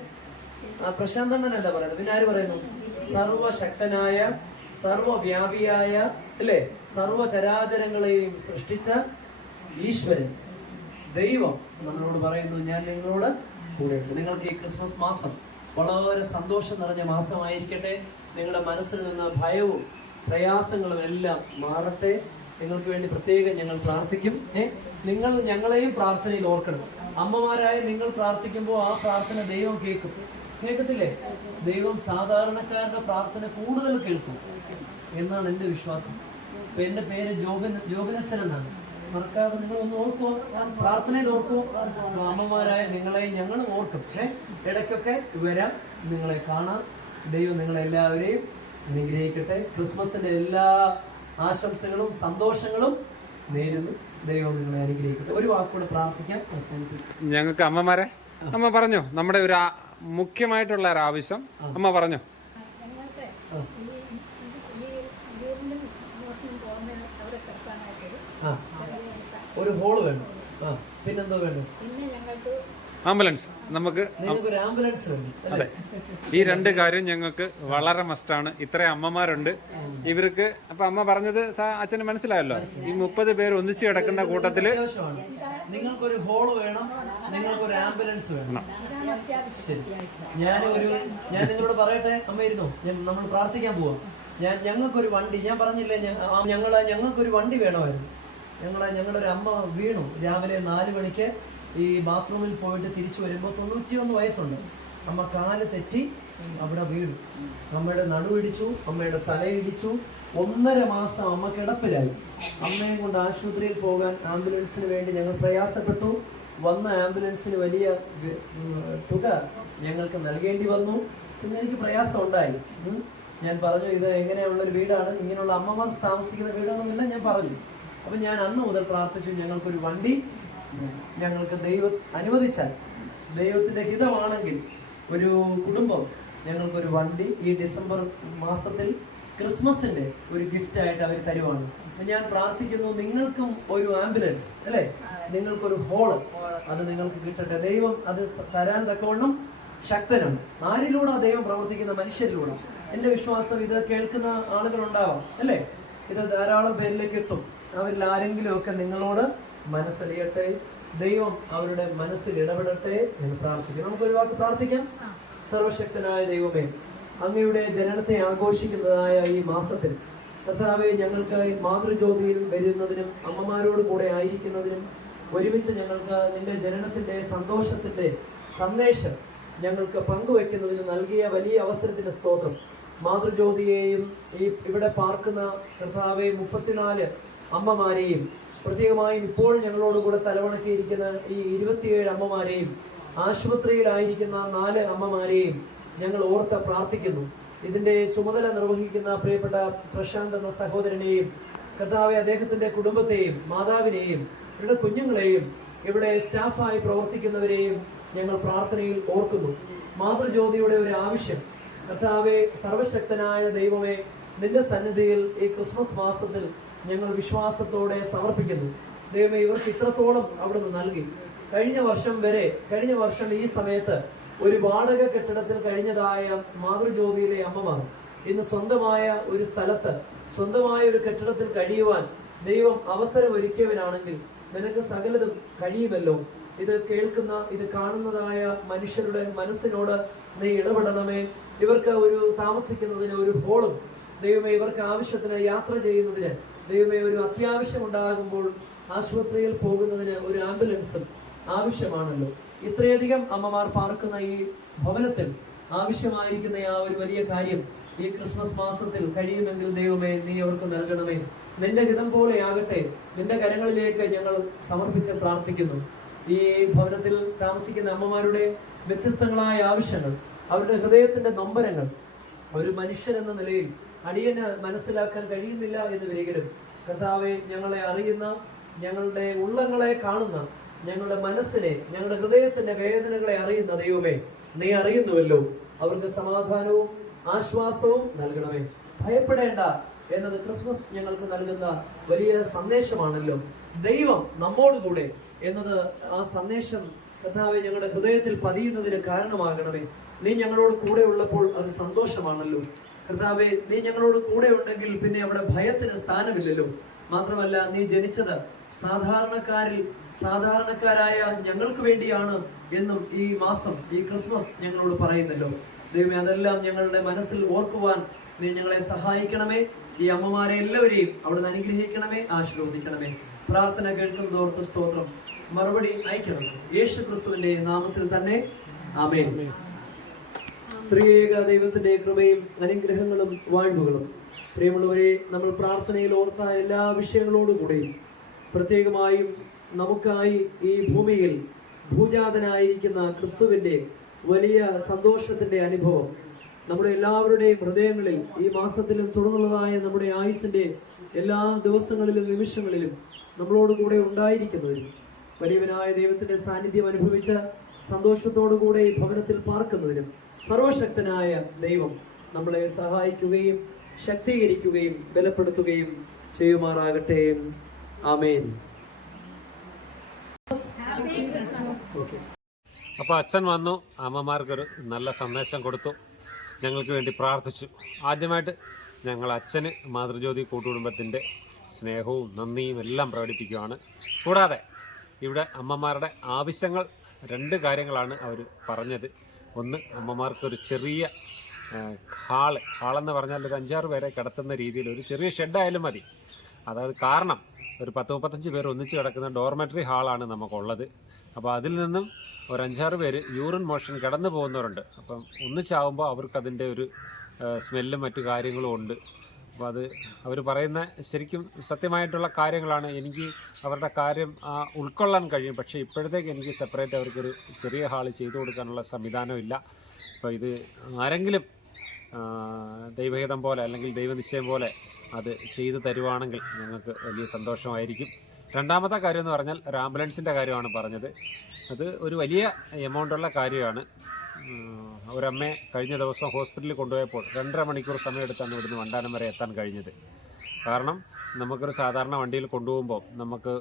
ആ പ്രശാന്തണ്ണനല്ല പറയുന്നത്. പിന്നെ ആര് പറയുന്നു? സർവശക്തനായ സർവവ്യാപിയായ അല്ലേ? സർവചരാചരങ്ങളെയും സൃഷ്ടിച്ച ഈശ്വരൻ ദൈവം നമ്മളോട് പറയുന്നു ഞാൻ നിങ്ങളോട് കൂടെയുണ്ട്. നിങ്ങൾക്ക് ഈ ക്രിസ്മസ് മാസം വളരെ സന്തോഷം നിറഞ്ഞ മാസമായിരിക്കട്ടെ. നിങ്ങളുടെ മനസ്സിൽ നിന്ന് ഭയവും പ്രയാസങ്ങളും എല്ലാം മാറട്ടെ. നിങ്ങൾക്ക് വേണ്ടി പ്രത്യേകം ഞങ്ങൾ പ്രാർത്ഥിക്കും. ഏ നിങ്ങൾ ഞങ്ങളെയും പ്രാർത്ഥനയിൽ ഓർക്കണം. അമ്മമാരായ നിങ്ങൾ പ്രാർത്ഥിക്കുമ്പോൾ ആ പ്രാർത്ഥന ദൈവം കേൾക്കും. കേൾക്കത്തില്ലേ? ദൈവം സാധാരണക്കാരുടെ പ്രാർത്ഥന കൂടുതൽ കേൾക്കും എന്നാണ് എന്റെ വിശ്വാസം. എന്റെ പേര് ജോഗൻ ജോഗനച്ചൻ എന്നാണ്. മറക്കാതെ നിങ്ങൾ ഒന്ന് ഓർക്കുമോ പ്രാർത്ഥനയിൽ ഓർക്കുമോ അമ്മമാരായ നിങ്ങളെ ഞങ്ങൾ ഓർക്കും. ഇടയ്ക്കൊക്കെ വരാം. നിങ്ങളെ കാണാം. ദൈവം നിങ്ങളെല്ലാവരെയും അനുഗ്രഹിക്കട്ടെ. ക്രിസ്മസിന്റെ എല്ലാ ആശംസകളും സന്തോഷങ്ങളും നേരുന്നു. ദൈവം നിങ്ങളെ അനുഗ്രഹിക്കട്ടെ. ഒരു വാക്കുകൂടെ പ്രാർത്ഥിക്കാം. അവസാനിപ്പിക്കും. ഞങ്ങൾക്ക് അമ്മമാരെ അമ്മ പറഞ്ഞു നമ്മുടെ ഒരു മുഖ്യമായിട്ടുള്ള ഒരു ആവശ്യം. അമ്മ പറഞ്ഞോ ഞങ്ങൾക്ക് ഈ ഈ വീടിനും മോഷണം പോകുന്നതിന് അവിടെ കിടക്കാനായിട്ടൊരു ആ ചെറിയ സ്ഥലം. ഒരു ഹോൾ വേണം. ആ പിന്നെന്തോ വേണം പിന്നെ ഞങ്ങൾക്ക് ആംബുലൻസ് നമുക്ക് നിങ്ങൾക്ക് ആംബുലൻസ് അല്ലേ? ഈ രണ്ട് കാര്യം ഞങ്ങൾക്ക് വളരെ മസ്റ്റാണ് ഇത്രയും അമ്മമാരുണ്ട്. ഇവർക്ക് അപ്പൊ അമ്മ പറഞ്ഞത് അച്ഛന് മനസ്സിലായല്ലോ? ഈ മുപ്പത് പേര് ഒന്നിച്ചു കിടക്കുന്ന കൂട്ടത്തിൽ നിങ്ങൾക്കൊരു ഹോൾ വേണം നിങ്ങൾക്കൊരു ആംബുലൻസ് ആംബുലൻസ് വേണം. ഞാൻ ഒരു ഞാൻ നിങ്ങളോട് പറയട്ടെ? അമ്മ ഇരുന്നോ? ഞാൻ നമ്മൾ പ്രാർത്ഥിക്കാൻ പോവാം. ഞാൻ ഞങ്ങൾക്കൊരു വണ്ടി ഞാൻ പറഞ്ഞില്ലേ ഞങ്ങൾ ഞങ്ങൾക്കൊരു വണ്ടി വേണമായിരുന്നു. ഞങ്ങളെ ഞങ്ങളുടെ അമ്മ വീണു. രാവിലെ നാല് മണിക്ക് ഈ ബാത്റൂമിൽ പോയിട്ട് തിരിച്ചു വരുമ്പോൾ തൊണ്ണൂറ്റിയൊന്ന് വയസ്സുണ്ട്. അമ്മ കാൽ തെറ്റി അവിടെ വീണു. അമ്മയുടെ നടുവിടിച്ചു അമ്മയുടെ തലയിടിച്ചു ഒന്നര മാസം അമ്മ കിടപ്പിലായി. അമ്മയെ കൊണ്ട് ആശുപത്രിയിൽ പോകാൻ ആംബുലൻസിന് വേണ്ടി ഞങ്ങൾ പ്രയാസപ്പെട്ടു. വന്ന ആംബുലൻസിന് വലിയ തുക ഞങ്ങൾക്ക് നൽകേണ്ടി വന്നു. പിന്നെ എനിക്ക് പ്രയാസം ഉണ്ടായി ഞാൻ പറഞ്ഞു ഇത് എങ്ങനെയുള്ള ഒരു വീടാണ്? ഇങ്ങനെയുള്ള അമ്മമാർ താമസിക്കുന്ന വീടാണെന്നെല്ലാം ഞാൻ പറഞ്ഞു. അപ്പൊ ഞാൻ അന്ന് മുതൽ പ്രാർത്ഥിച്ചു ഞങ്ങൾക്കൊരു വണ്ടി ഞങ്ങൾക്ക് ദൈവം അനുവദിച്ചാൽ ദൈവത്തിന്റെ ഹിതമാണെങ്കിൽ ഒരു കുടുംബം ഞങ്ങൾക്കൊരു വണ്ടി ഈ ഡിസംബർ മാസത്തിൽ ക്രിസ്മസിന്റെ ഒരു ഗിഫ്റ്റ് ആയിട്ട് അവർ തരുവാണ്. ഞാൻ പ്രാർത്ഥിക്കുന്നു നിങ്ങൾക്കും ഒരു ആംബുലൻസ് അല്ലേ? നിങ്ങൾക്കൊരു ഹോൾ അത് നിങ്ങൾക്ക് കിട്ടട്ടെ. ദൈവം അത് തരാൻ തക്കവണ്ണം ശക്തനാണ് ആരിലൂടെ ദൈവം പ്രവർത്തിക്കുന്ന മനുഷ്യരിലൂടെ. എന്റെ വിശ്വാസം ഇത് കേൾക്കുന്ന ആളുകൾ ആളുകളുണ്ടാവാം അല്ലേ? ഇത് ധാരാളം പേരിലേക്ക് എത്തും. അവരിൽ ആരെങ്കിലും ഒക്കെ നിങ്ങളോട് മനസ്സറിയട്ടെ ദൈവം അവരുടെ മനസ്സിൽ ഇടപെടട്ടെ എന്ന് പ്രാർത്ഥിക്കാം നമുക്ക് ഒരു വാക്ക് പ്രാർത്ഥിക്കാം. സർവശക്തനായ ദൈവമേ അങ്ങയുടെ ജനനത്തെ ആഘോഷിക്കുന്നതായ ഈ മാസത്തിൽ കർത്താവെ ഞങ്ങൾക്ക് മാതൃജ്യോതിയിൽ വരുന്നതിനും അമ്മമാരോട് കൂടെ ആയിരിക്കുന്നതിനും ഒരുമിച്ച് ഞങ്ങൾക്ക് നിന്റെ ജനനത്തിന്റെ സന്തോഷത്തിന്റെ സന്ദേശം ഞങ്ങൾക്ക് പങ്കുവെക്കുന്നതിന് നൽകിയ വലിയ അവസരത്തിന്റെ സ്തോത്രം. മാതൃജ്യോതിയെയും ഈ ഇവിടെ പാർക്കുന്ന കർത്താവെ മുപ്പത്തിനാല് അമ്മമാരെയും പ്രത്യേകമായും ഇപ്പോൾ ഞങ്ങളോട് കൂടെ തലവണക്കിയിരിക്കുന്ന ഈ ഇരുപത്തിയേഴ് അമ്മമാരെയും ആശുപത്രിയിലായിരിക്കുന്ന നാല് അമ്മമാരെയും ഞങ്ങൾ ഓർത്ത് പ്രാർത്ഥിക്കുന്നു. ഇതിന്റെ ചുമതല നിർവഹിക്കുന്ന പ്രിയപ്പെട്ട പ്രശാന്ത് എന്ന സഹോദരനെയും കർത്താവെ അദ്ദേഹത്തിന്റെ കുടുംബത്തെയും മാതാവിനെയും ഇവരുടെ കുഞ്ഞുങ്ങളെയും ഇവിടെ സ്റ്റാഫായി പ്രവർത്തിക്കുന്നവരെയും ഞങ്ങൾ പ്രാർത്ഥനയിൽ ഓർക്കുന്നു. മാതൃജ്യോതിയുടെ ഒരു ആവശ്യം കർത്താവെ സർവശക്തനായ ദൈവമേ നിന്റെ സന്നിധിയിൽ ഈ ക്രിസ്മസ് മാസത്തിൽ ഞങ്ങൾ വിശ്വാസത്തോടെ സമർപ്പിക്കുന്നു. ദൈവമേ ഇവർക്ക് ഇത്രത്തോളം അവിടുന്ന് നൽകി. കഴിഞ്ഞ വർഷം വരെ കഴിഞ്ഞ വർഷം ഈ സമയത്ത് ഒരു വാടക കെട്ടിടത്തിൽ കഴിഞ്ഞതായ മാതൃജ്യോതിയിലെ അമ്മമാർ ഇന്ന് സ്വന്തമായ ഒരു സ്ഥലത്ത് സ്വന്തമായ ഒരു കെട്ടിടത്തിൽ കഴിയുവാൻ ദൈവം അവസരം ഒരുക്കിയവനാണെങ്കിൽ നിനക്ക് സകലതും കഴിയുമല്ലോ. ഇത് കേൾക്കുന്ന ഇത് കാണുന്നതായ മനുഷ്യരുടെ മനസ്സിനോട് നീ ഇടപെടണമേ. ഇവർക്ക് ഒരു താമസിക്കുന്നതിന് ഒരു ഹോളും ദൈവമേ ഇവർക്ക് ആവശ്യത്തിന് യാത്ര ചെയ്യുന്നതിന് ദൈവമേ ഒരു അത്യാവശ്യം ഉണ്ടാകുമ്പോൾ ആശുപത്രിയിൽ പോകുന്നതിന് ഒരു ആംബുലൻസും ആവശ്യമാണല്ലോ. ഇത്രയധികം അമ്മമാർ പാർക്കുന്ന ഈ ഭവനത്തിൽ ആവശ്യമായിരിക്കുന്ന ആ ഒരു വലിയ കാര്യം ഈ ക്രിസ്മസ് മാസത്തിൽ കഴിയുമെങ്കിൽ ദൈവമേ നീ അവർക്ക് നൽകണമേ. നിന്റെ ഹിതം പോലെയാകട്ടെ നിന്റെ കരങ്ങളിലേക്ക് ഞങ്ങൾ സമർപ്പിച്ച് പ്രാർത്ഥിക്കുന്നു. ഈ ഭവനത്തിൽ താമസിക്കുന്ന അമ്മമാരുടെ വ്യത്യസ്തങ്ങളായ ആവശ്യങ്ങൾ അവരുടെ ഹൃദയത്തിന്റെ നൊമ്പരങ്ങൾ ഒരു മനുഷ്യൻ എന്ന നിലയിൽ അടിയന് മനസ്സിലാക്കാൻ കഴിയുന്നില്ല എന്ന് വരികരും കർത്താവെ ഞങ്ങളെ അറിയുന്ന ഞങ്ങളുടെ ഉള്ളങ്ങളെ കാണുന്ന ഞങ്ങളുടെ മനസ്സിനെ ഞങ്ങളുടെ ഹൃദയത്തിന്റെ വേദനകളെ അറിയുന്ന ദൈവമേ നീ അറിയുന്നുവല്ലോ. അവർക്ക് സമാധാനവും ആശ്വാസവും നൽകണമേ. ഭയപ്പെടേണ്ട എന്നത് ക്രിസ്മസ് ഞങ്ങൾക്ക് നൽകുന്ന വലിയ സന്ദേശമാണല്ലോ. ദൈവം നമ്മോടുകൂടെ എന്നത് ആ സന്ദേശം കർത്താവെ ഞങ്ങളുടെ ഹൃദയത്തിൽ പതിയുന്നതിന് കാരണമാകണമേ. നീ ഞങ്ങളോട് കൂടെ ഉള്ളപ്പോൾ അത് സന്തോഷമാണല്ലോ. കർത്താവെ നീ ഞങ്ങളോട് കൂടെ ഉണ്ടെങ്കിൽ പിന്നെ അവിടെ ഭയത്തിന് സ്ഥാനമില്ലല്ലോ. മാത്രമല്ല നീ ജനിച്ചത് സാധാരണക്കാരിൽ സാധാരണക്കാരായ ഞങ്ങൾക്ക് വേണ്ടിയാണ് എന്നും ഈ മാസം ഈ ക്രിസ്മസ് ഞങ്ങളോട് പറയുന്നല്ലോ. ദൈവമേ അതെല്ലാം ഞങ്ങളുടെ മനസ്സിൽ ഓർക്കുവാൻ നീ ഞങ്ങളെ സഹായിക്കണമേ. ഈ അമ്മമാരെ എല്ലാവരെയും അവിടുന്ന് അനുഗ്രഹിക്കണമേ ആശീർവദിക്കണമേ. പ്രാർത്ഥന കേൾക്കുന്നതോർത്ത് സ്തോത്രം. മറുപടി അയക്കണം യേശു ക്രിസ്തുവിന്റെ നാമത്തിൽ തന്നെ. ആമേൻ. ത്രിയേക ദൈവത്തിന്റെ കൃപയും അനുഗ്രഹങ്ങളും വാഴ്വുകളും. പ്രിയമുള്ളവരെ നമ്മൾ പ്രാർത്ഥനയിൽ ഓർത്ത എല്ലാ വിഷയങ്ങളോടും കൂടെയും പ്രത്യേകമായും നമുക്കായി ഈ ഭൂമിയിൽ ഭൂജാതനായിരിക്കുന്ന ക്രിസ്തുവിന്റെ വലിയ സന്തോഷത്തിന്റെ അനുഭവം നമ്മുടെ എല്ലാവരുടെയും ഹൃദയങ്ങളിൽ ഈ മാസത്തിലും തുടർന്നുള്ളതായ നമ്മുടെ ആയുസിന്റെ എല്ലാ ദിവസങ്ങളിലും നിമിഷങ്ങളിലും നമ്മളോട് കൂടെ വലിയവനായ ദൈവത്തിന്റെ സാന്നിധ്യം അനുഭവിച്ച സന്തോഷത്തോടുകൂടെ ഈ ഭവനത്തിൽ പാർക്കുന്നതിനും സർവശക്തനായ ദൈവം നമ്മളെ സഹായിക്കുകയും ശക്തീകരിക്കുകയും ബലപ്പെടുത്തുകയും ചെയ്യുമാറാകട്ടെ. ആമേൻ. അപ്പോൾ അച്ഛൻ വന്നു. അമ്മമാർക്കൊരു നല്ല സന്ദേശം കൊടുത്തു. ഞങ്ങൾക്ക് വേണ്ടി പ്രാർത്ഥിച്ചു. ആദ്യമായിട്ട് ഞങ്ങൾ അച്ഛന് മാതൃജ്യോതി കൂട്ടുകുടുംബത്തിന്റെ സ്നേഹവും നന്ദിയും എല്ലാം പ്രകടിപ്പിക്കുകയാണ് കൂടാതെ ഇവിടെ അമ്മമാരുടെ ആവശ്യങ്ങൾ രണ്ട് കാര്യങ്ങളാണ് അവർ പറഞ്ഞത്. ഒന്ന് അമ്മമാർക്ക് ഒരു ചെറിയ ഹാൾ. ഹാളെന്ന് പറഞ്ഞാൽ ഒരു അഞ്ചാറ് പേരെ കിടത്തുന്ന രീതിയിൽ ഒരു ചെറിയ ഷെഡായാലും മതി. അതായത് കാരണം ഒരു പത്ത് മുപ്പത്തഞ്ച് പേർ ഒന്നിച്ച് കിടക്കുന്ന ഡോർമെറ്ററി ഹാളാണ് നമുക്കുള്ളത്. അപ്പോൾ അതിൽ നിന്നും ഒരു അഞ്ചാറ് പേര് യൂറിൻ മോഷൻ കിടന്നു പോകുന്നവരുണ്ട് അപ്പം ഒന്നിച്ചാവുമ്പോൾ അവർക്കതിന്റെ ഒരു സ്മെല്ലും മറ്റു കാര്യങ്ങളും ഉണ്ട്. അപ്പോൾ അത് അവർ പറയുന്ന ശരിക്കും സത്യമായിട്ടുള്ള കാര്യങ്ങളാണ്. എനിക്ക് അവരുടെ കാര്യം ഉൾക്കൊള്ളാൻ കഴിയും. പക്ഷേ ഇപ്പോഴത്തേക്ക് എനിക്ക് സെപ്പറേറ്റ് അവർക്കൊരു ചെറിയ ഹാൾ ചെയ്തു കൊടുക്കാനുള്ള സംവിധാനമില്ല അപ്പോൾ ഇത് ആരെങ്കിലും ദൈവഹിതം പോലെ അല്ലെങ്കിൽ ദൈവനിശ്ചയം പോലെ അത് ചെയ്തു തരുവാണെങ്കിൽ ഞങ്ങൾക്ക് വലിയ സന്തോഷമായിരിക്കും. രണ്ടാമത്തെ കാര്യം എന്ന് പറഞ്ഞാൽ ആംബുലൻസിന്റെ കാര്യമാണ് പറഞ്ഞത്. അത് ഒരു വലിയ എമൗണ്ടുള്ള കാര്യമാണ്. ഒരമ്മയെ കഴിഞ്ഞ ദിവസം ഹോസ്പിറ്റലിൽ കൊണ്ടുപോയപ്പോൾ രണ്ടര മണിക്കൂർ സമയമെടുത്താണ് ഇവിടുന്ന് വണ്ടാനം വരെ എത്താൻ കഴിഞ്ഞത്. കാരണം നമുക്കൊരു സാധാരണ വണ്ടിയിൽ കൊണ്ടുപോകുമ്പോൾ നമുക്ക്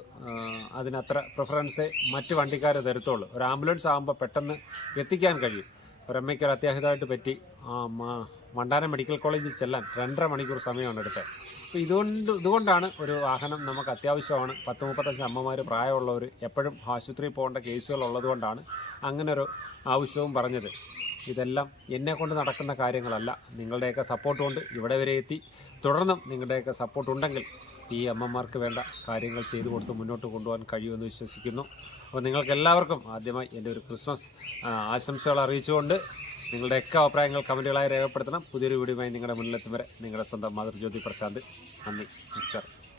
അതിനത്ര പ്രിഫറൻസ് മറ്റ് വണ്ടിക്കാർ തരത്തുള്ളൂ. ഒരു ആംബുലൻസ് ആകുമ്പോൾ പെട്ടെന്ന് എത്തിക്കാൻ കഴിയും. ഒരമ്മയ്ക്ക് ഒരു അത്യാഹിതമായിട്ട് പറ്റി. വണ്ടാനം മെഡിക്കൽ കോളേജിൽ ചെല്ലാൻ രണ്ടര മണിക്കൂർ സമയമാണ് എടുത്തത്. അപ്പോൾ ഇതുകൊണ്ട് ഇതുകൊണ്ടാണ് ഒരു വാഹനം നമുക്ക് അത്യാവശ്യമാണ്. പത്ത് മുപ്പത്തഞ്ച് അമ്മമാർ പ്രായമുള്ളവർ എപ്പോഴും ആശുപത്രിയിൽ പോകേണ്ട കേസുകൾ ഉള്ളതുകൊണ്ടാണ് അങ്ങനെ ഒരു ആവശ്യവും പറഞ്ഞത്. ഇതെല്ലാം എന്നെ കൊണ്ട് നടക്കുന്ന കാര്യങ്ങളല്ല. നിങ്ങളുടെയൊക്കെ സപ്പോർട്ട് കൊണ്ട് ഇവിടെ വരെ എത്തി. തുടർന്നും നിങ്ങളുടെയൊക്കെ സപ്പോർട്ട് ഉണ്ടെങ്കിൽ ഈ അമ്മമാർക്ക് വേണ്ട കാര്യങ്ങൾ ചെയ്തു കൊടുത്ത് മുന്നോട്ട് കൊണ്ടുപോകാൻ കഴിയുമെന്ന് വിശ്വസിക്കുന്നു. അപ്പോൾ നിങ്ങൾക്ക് എല്ലാവർക്കും ആദ്യമായി എന്റെ ഒരു ക്രിസ്മസ് ആശംസകൾ അറിയിച്ചുകൊണ്ട് നിങ്ങളുടെയൊക്കെ അഭിപ്രായങ്ങൾ കമന്റുകളായി രേഖപ്പെടുത്തണം. പുതിയൊരു വീഡിയോയുമായി നിങ്ങളുടെ മുന്നിലെത്തും വരെ നിങ്ങളുടെ സ്വന്തം മാതൃജ്യോതി പ്രശാന്ത്. നന്ദി. നമസ്കാരം.